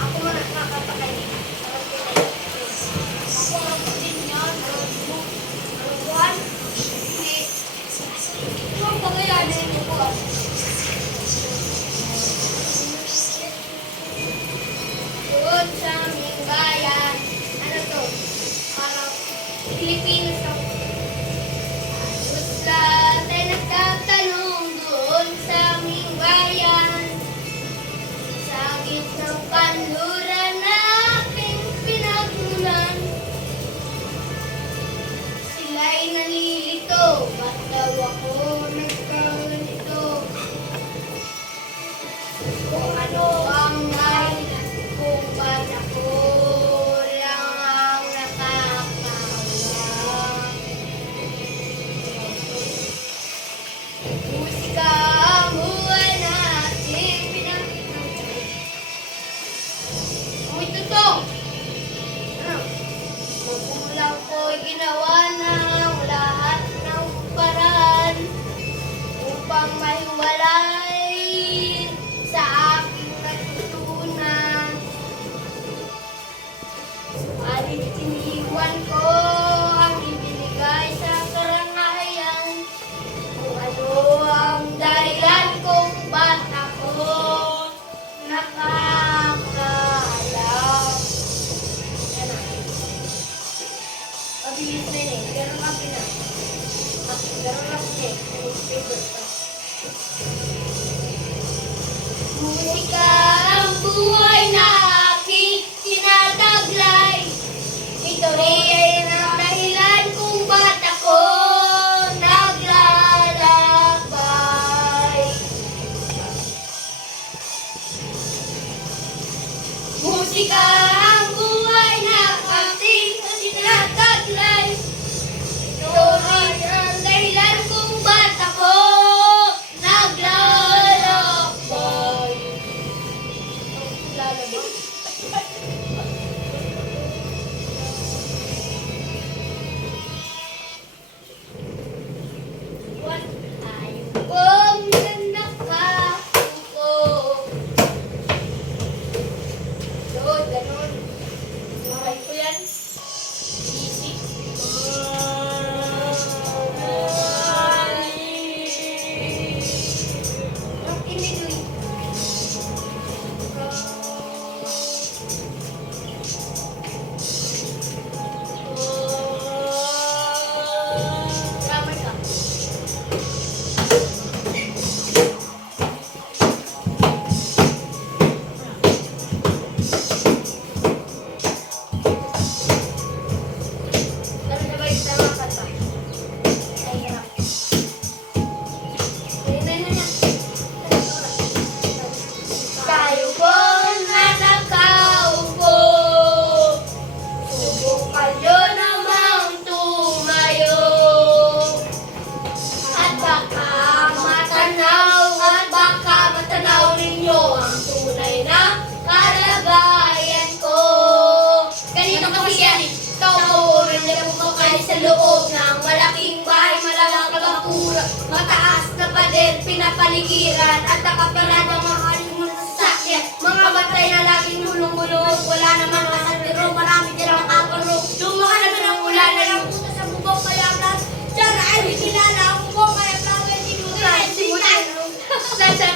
Ako mo nagkakapakay. Ako ang din yan. Malubuhan. Hindi. Ito ang pagayanin mo ko. Doon sa aming bayan. Ano to? Parang Pilipinas ako. Ayos lang tayo nagtatanong doon sa aming bayan. Sa gitnang kanluran na aking pinagmulan. Sila'y nalilito, ba't daw ako nagkaganito? Kung ano ang dahilan, kung ba't ako lang ang nakakaawa. Musika ang buhay natin pinakita. Amoy tutong! Ano? Kung lang ko'y ginawa ng lahat ng paraan upang mahiwalay sa aking natutunan. Subalit iniwan ko ang ibinigay sa karangayan. Kung ano ang dahilan kung ba't ako nakakaalam. Yan na. Mabilis na yun eh. Pero kapi na. Pero kapi eh. Newspaper pa. Musika ang buhay na aking tinataglay. Ito rin ang dahilan kung ba't ako naglalakbay. Musika ang buhay na aking tinataglay. Ito rin ang dahilan kung ba't ako naglalakbay. What are you? Kung nanakakuko. Doon, ganun. Buhay ko yan. Easy. Ang inidoy. Grammar ka. Pero na ba yung tama ka ba? Ay, hirap. Na. Tayo po na nakaupo. Subukan nyo namang tumayo. At baka matanaw ninyo ang tunay na kalagayan ko. Ganito kasi yan eh. Tauran na po kayo sa loob ng malaking bahay, malalaki ang pura. Mataas na pader, pinapaligiran at nakapiradang mahaling mo sa sasakyan. Mga batay na laging mulong-mulong, wala naman masatiro, marami silang kaparo. Lumahan naman ang ulan na yung puta sa bubong kaya lahat. Diyan ay hinilala ang bubong kaya tawag sinutan. Sa